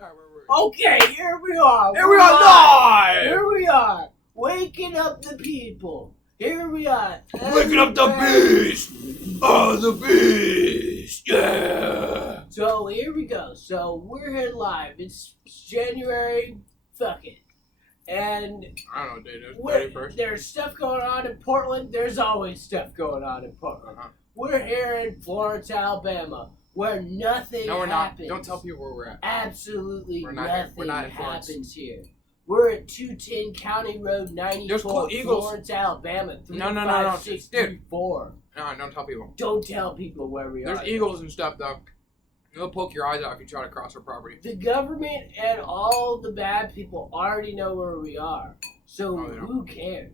Okay, here we are. Here we are live. Here we are. Waking up the people. Here we are. Waking up the beast. Oh, the beast. Yeah. So here we go. So we're here live. It's January. Fuck it. And I don't know, dude. It was 31st. There's stuff going on in Portland. There's always stuff going on in Portland. We're here in Florence, Alabama, where nothing No, we're happens. not. Don't tell people where we're at. Absolutely We're not nothing we're not in Florence. happens here. We're at 210 County Road 94, There's cool eagles. Florence, Alabama, No. 35634. No, don't tell people. Don't tell people where we are. There's eagles and stuff, though. They'll poke your eyes out if you try to cross our property. The government and all the bad people already know where we are. So who cares?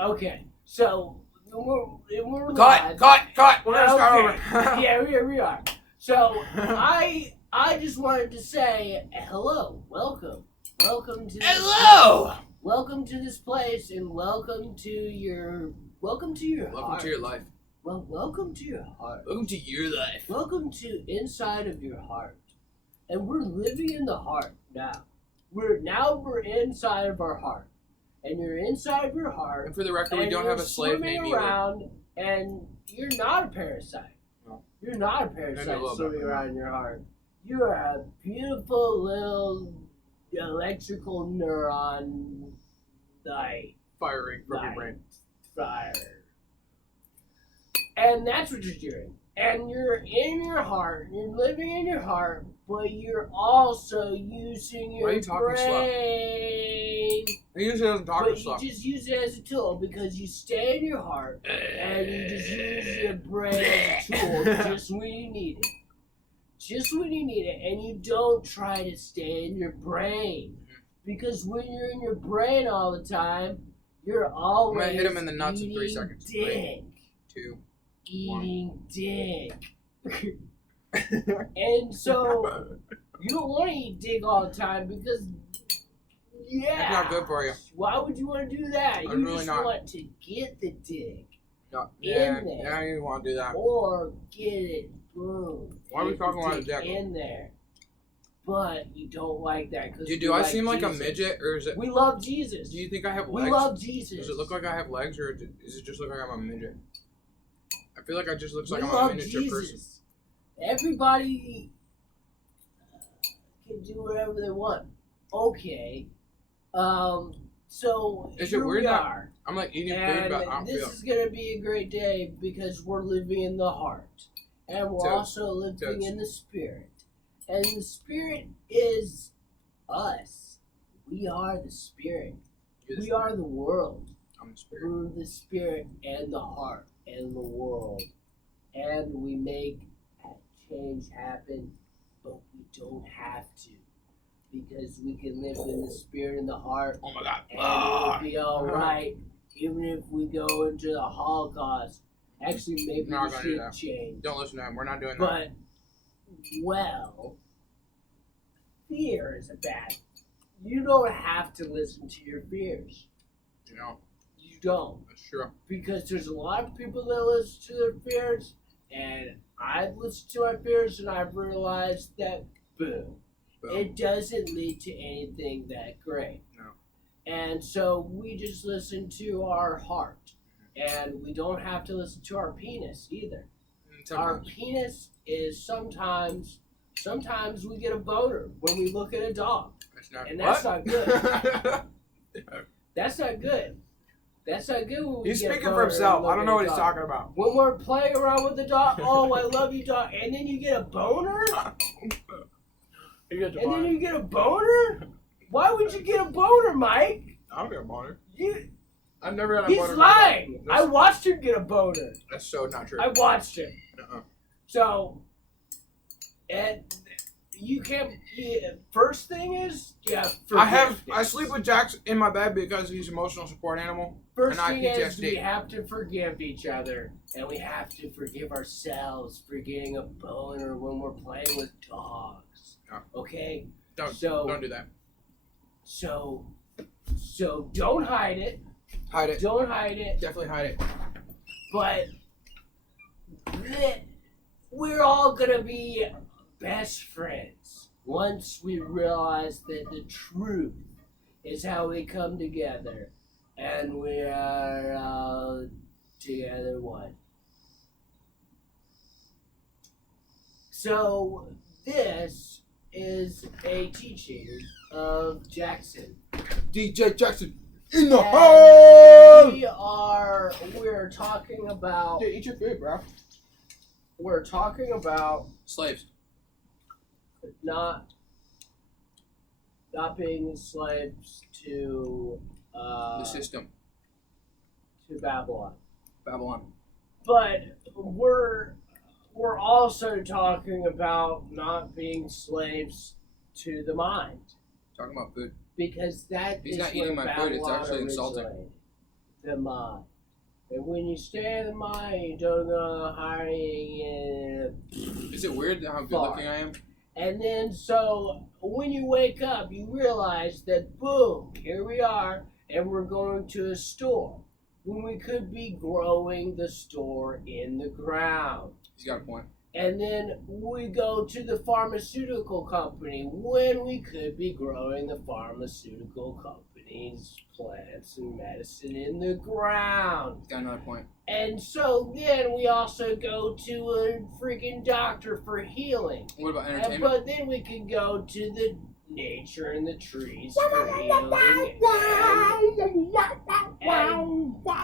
Okay, so we're live. Cut! We're gonna start over. Yeah, we are. So I just wanted to say hello, welcome to this Hello! welcome to this place, and welcome to your heart. Welcome to your life. Well, welcome to your heart. Welcome to your life. Welcome to inside of your heart, and we're living in the heart now. We're inside of our heart. And you're inside of your heart. And for the record, we don't have a slave named swimming around, and you're not a parasite. No. You're not a parasite swimming around in your heart. You are a beautiful little electrical neuron, like firing from your brain. Fire. And that's what you're doing. And you're in your heart. You're living in your heart, but you're also using your brain. He usually doesn't talk But slow. you just use it as a tool because you stay in your heart and you just use your brain as a tool just when you need it. Just when you need it. And you don't try to stay in your brain. Because when you're in your brain all the time, you're always I'm gonna hit him in the nuts in 3 seconds. Dick. 2. Eating dick. And so you don't want to eat dick all the time because it's not good for you. Why would you want to do that? I'm You really just not. want to get the dick No. in Yeah, there. you want to do that. Or get it, boom. Why are we Get talking the about the dick? in there. But you don't like that because Dude, do I seem like a midget, or is it? We love Jesus. Do you think I have legs? We love Jesus. Does it look like I have legs, or does it just look like I'm a midget? I feel like I just looks We like I'm love a miniature Jesus. person. Everybody can do whatever they want. Okay. So Is it here weird we that are. I'm like eating food, And but I don't this feel. is going to be a great day because we're living in the heart. And we're also living in the spirit. And the spirit is us. We are the spirit. We are the world. I'm the spirit. We're the spirit and the heart and the world. And we make change happen, but we don't have to. Because we can live in the spirit and the heart. Oh my God. And it'll be alright. Even if we go into the Holocaust. Actually, maybe we should change. Don't listen to him. We're not doing that. But, well, fear is a bad. You don't have to listen to your fears. You know. You don't. That's true. Because there's a lot of people that listen to their fears, and I've listened to my fears, and I've realized that, boom, it doesn't lead to anything that great. No. And so we just listen to our heart, and we don't have to listen to our penis either. Our penis is sometimes we get a boner when we look at a dog. That's not good. That's not good. That's not good when we He's get speaking a for himself. boner I don't know what he's talking about. When we're playing around with the dog, oh, I love you, dog, and then you get a boner? And then you get a boner? Why would you get a boner, Mike? I don't get a boner. I've never had a boner. He's lying. I watched him get a boner. That's so not true. I watched him. Uh-uh. So, and you can't. First thing is, I sleep with Jax in my bed because he's an emotional support animal. First thing is we have to forgive each other, and we have to forgive ourselves for getting a boner when we're playing with dogs. No. Okay. Don't do that. So don't hide it. Hide it. Don't hide it. Definitely hide it. But we're all gonna be best friends once we realize that the truth is how we come together and we are all together one. So this is a teaching of Jackson. DJ Jackson in the And house. we're talking about Dude, eat your food, bro. we're talking about Slaves. not being slaves to The system. to Babylon. Babylon. But we're also talking about not being slaves to the mind. Talking about food. Because that He's is not where eating my food, it's Babylon actually insulting. originated. The mind. And when you stay in the mind, you don't go hiding. Is it weird how good looking I am? And then, so when you wake up, you realize that boom, here we are, and we're going to a store when we could be growing the store in the ground. He's got a point. And then we go to the pharmaceutical company when we could be growing the pharmaceutical company's plants and medicine in the ground. He's got another point. And so then we also go to a freaking doctor for healing. What about entertainment? But then we can go to the nature and the trees for healing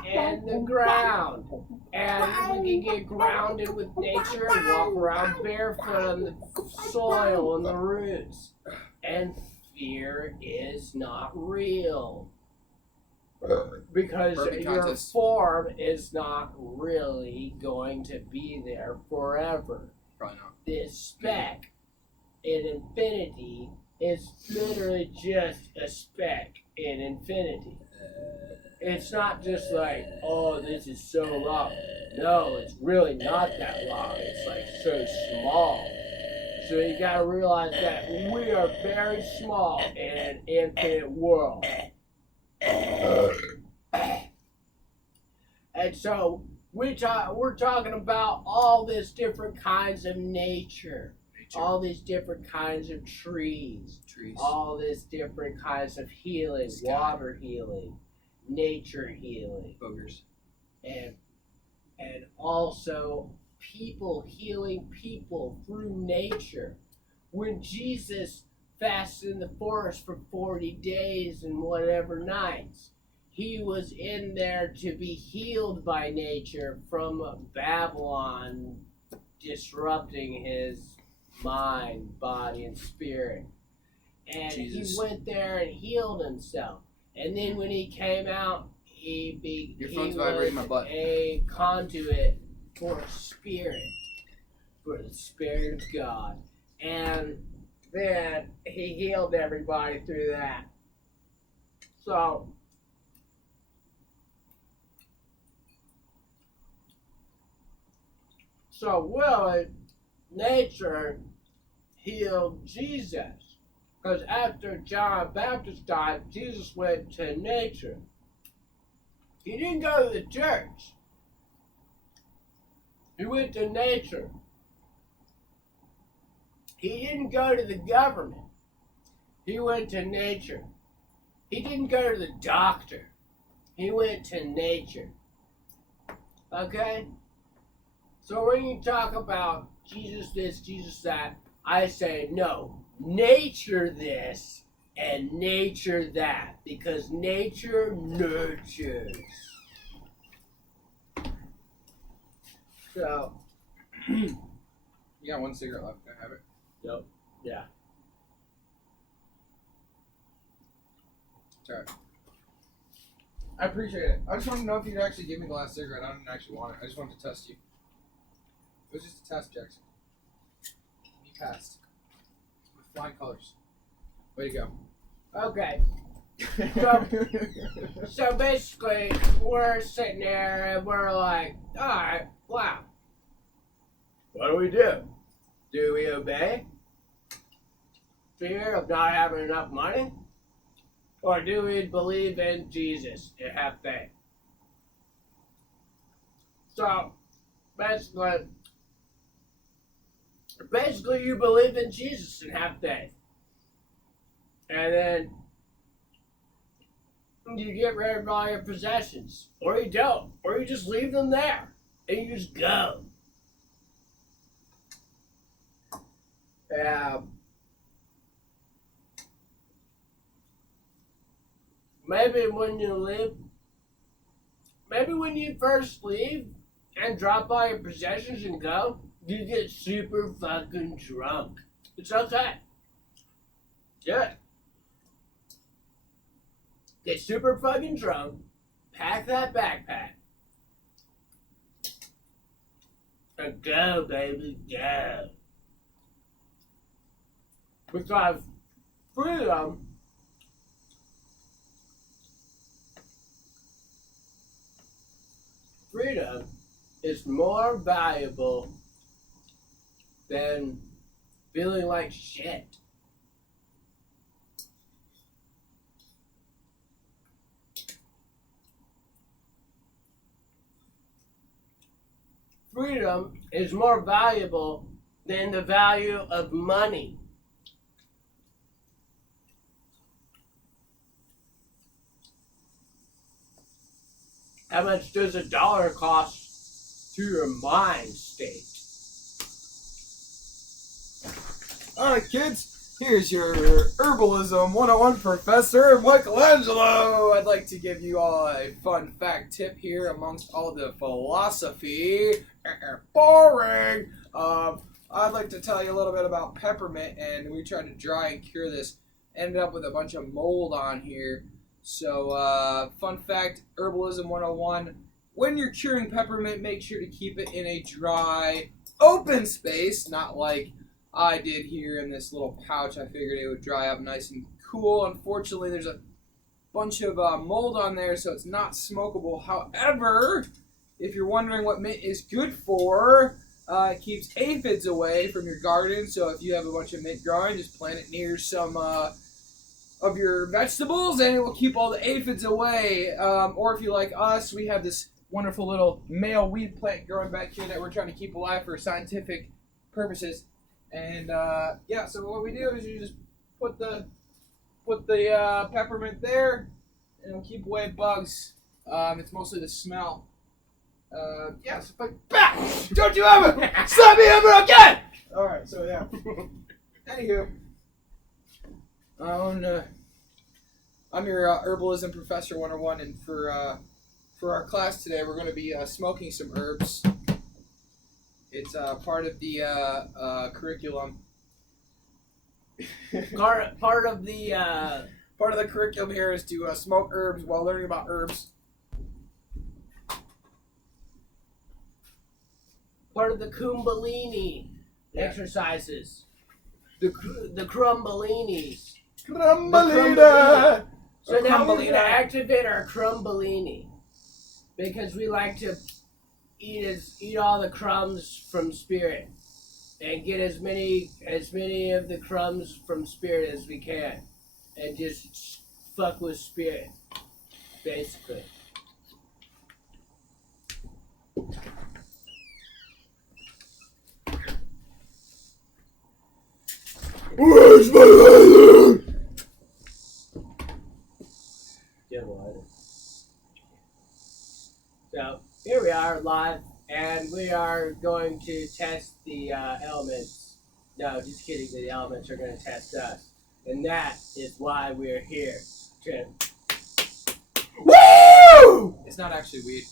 and the ground. And we can get grounded with nature and walk around barefoot on the soil and the roots. And fear is not real. Because Perfect your contest. form is not really going to be there forever. Probably not. This speck in infinity is literally just a speck in infinity. It's not just like, oh, this is so long. No, it's really not that long. It's like so small. So you gotta realize that we are very small in an infinite world. And so we're talking about all these different kinds of nature. All these different kinds of trees. All these different kinds of healing. Sky. Water healing. Nature healing. Boogers. And also people healing people through nature. When Jesus fasted in the forest for 40 days and whatever nights, he was in there to be healed by nature from Babylon disrupting his mind, body, and spirit. And Jesus. he went there and healed himself. And then when he came out, he phone's was vibrating my butt. a conduit for spirit, for the Spirit of God. And then he healed everybody through that. So really, nature healed Jesus. Because after John the Baptist died, Jesus went to nature. He didn't go to the church. He went to nature. He didn't go to the government. He went to nature. He didn't go to the doctor. He went to nature. Okay? So when you talk about Jesus this, Jesus that, I say no. Nature this and nature that. Because nature nurtures. So. You got one cigarette left. Can I have it? Yep. Yeah. It's alright. I appreciate it. I just wanted to know if you'd actually give me the last cigarette. I didn't actually want it. I just wanted to test you. It was just a test, Jackson. You passed. With flying colors. Way to go. Okay. So basically, we're sitting there and we're like, alright, wow. What do we do? Do we obey? Fear of not having enough money? Or do we believe in Jesus and have faith? So, basically, Basically, you believe in Jesus and have faith. And then you get rid of all your possessions. Or you don't. Or you just leave them there. And you just go. Maybe when you first leave and drop all your possessions and go, you get super fucking drunk. It's okay. Yeah. Get super fucking drunk, pack that backpack, and go, baby, go. Because freedom is more valuable than feeling like shit. Freedom is more valuable than the value of money. How much does $1 cost to your mind state? Alright, kids, here's your Herbalism 101 Professor Michelangelo. I'd like to give you all a fun fact tip here amongst all the philosophy. Boring! I'd like to tell you a little bit about peppermint, and we tried to dry and cure this. Ended up with a bunch of mold on here. So, fun fact, Herbalism 101, when you're curing peppermint, make sure to keep it in a dry, open space, not like I did here in this little pouch. I figured it would dry up nice and cool. Unfortunately, there's a bunch of mold on there, so it's not smokable. However, if you're wondering what mint is good for, it keeps aphids away from your garden. So if you have a bunch of mint growing, just plant it near some of your vegetables, and it will keep all the aphids away. Or if you like us, we have this wonderful little male weed plant growing back here that we're trying to keep alive for scientific purposes. And yeah, so what we do is you just put the peppermint there, and it'll keep away bugs. It's mostly the smell. Yeah, so bah! Don't you ever slap me ever again! Alright, so yeah. Anywho, I'm your Herbalism Professor 101, and for our class today, we're going to be smoking some herbs. It's part of the curriculum. Part of the curriculum here is to smoke herbs while learning about herbs. Part of the Kundalini exercises. The Crumbalinis. Crumbelina! So now we're going to activate our Crumbellini, because we like to eat all the crumbs from spirit and get as many of the crumbs from spirit as we can, and just fuck with spirit, basically. Where's my lighter? So here we are live, and we are going to test the elements. No, just kidding. The elements are going to test us, and that is why we're here. Woo! It's not actually weed.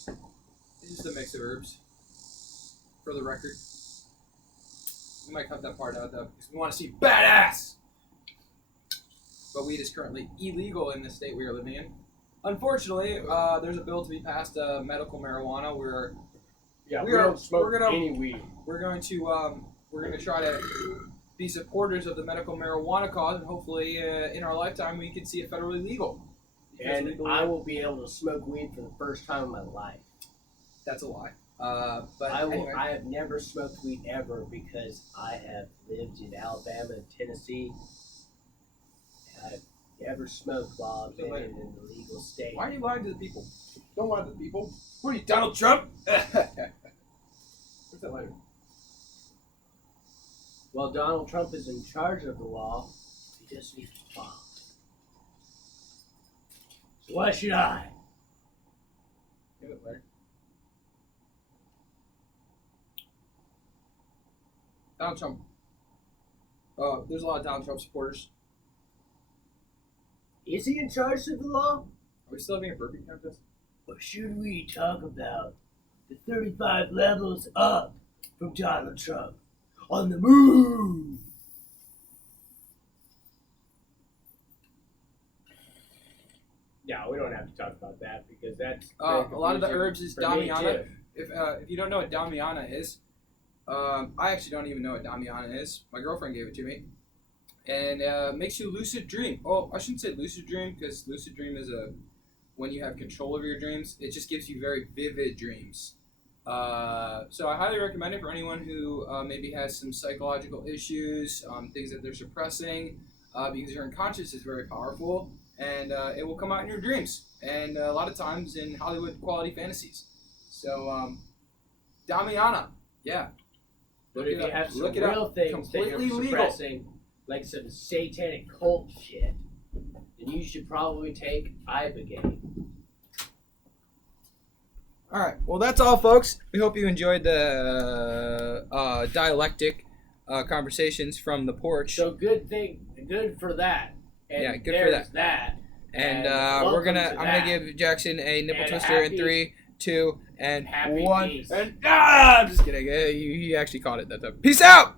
It's just a mix of herbs. For the record, we might cut that part out though, because we want to see badass. But weed is currently illegal in the state we are living in. Unfortunately, there's a bill to be passed, medical marijuana. We don't smoke any weed. We're going to try to be supporters of the medical marijuana cause, and hopefully, in our lifetime, we can see it federally legal. And I will be able to smoke weed for the first time in my life. That's a lie. But anyway. I have never smoked weed ever, because I have lived in Alabama and Tennessee. I've never smoked while I've been in an illegal state. Why are you lying to the people? Don't lie to the people. What are you, Donald Trump? What's that lighter? While Donald Trump is in charge of the law, he just needs to follow. So why should I? Give it, Larry. Donald Trump. There's a lot of Donald Trump supporters. Is he in charge of the law? Are we still having a burpee contest? Or should we talk about the 35 levels up from Donald Trump on the moon? No, we don't have to talk about that because that's a lot of the herbs is for me, Damiana. too. If you don't know what Damiana is, I actually don't even know what Damiana is. My girlfriend gave it to me, and makes you lucid dream. Oh, I shouldn't say lucid dream because lucid dream is when you have control over your dreams. It just gives you very vivid dreams. So I highly recommend it for anyone who maybe has some psychological issues, things that they're suppressing, because your unconscious is very powerful, and it will come out in your dreams, and a lot of times in Hollywood quality fantasies. So, Damiana, yeah. But if you have some Look it up. real things that you're Completely legal. suppressing, like some satanic cult shit, then you should probably take Ibogaine. All right. Well, that's all, folks. We hope you enjoyed the dialectic conversations from the porch. So good for that. And Yeah, good for there's that. And welcome I'm to gonna that. give Jackson a nipple And twister in happy- 3, 2, and happy 1. peace. And I'm just kidding. He actually caught it that time. Peace out.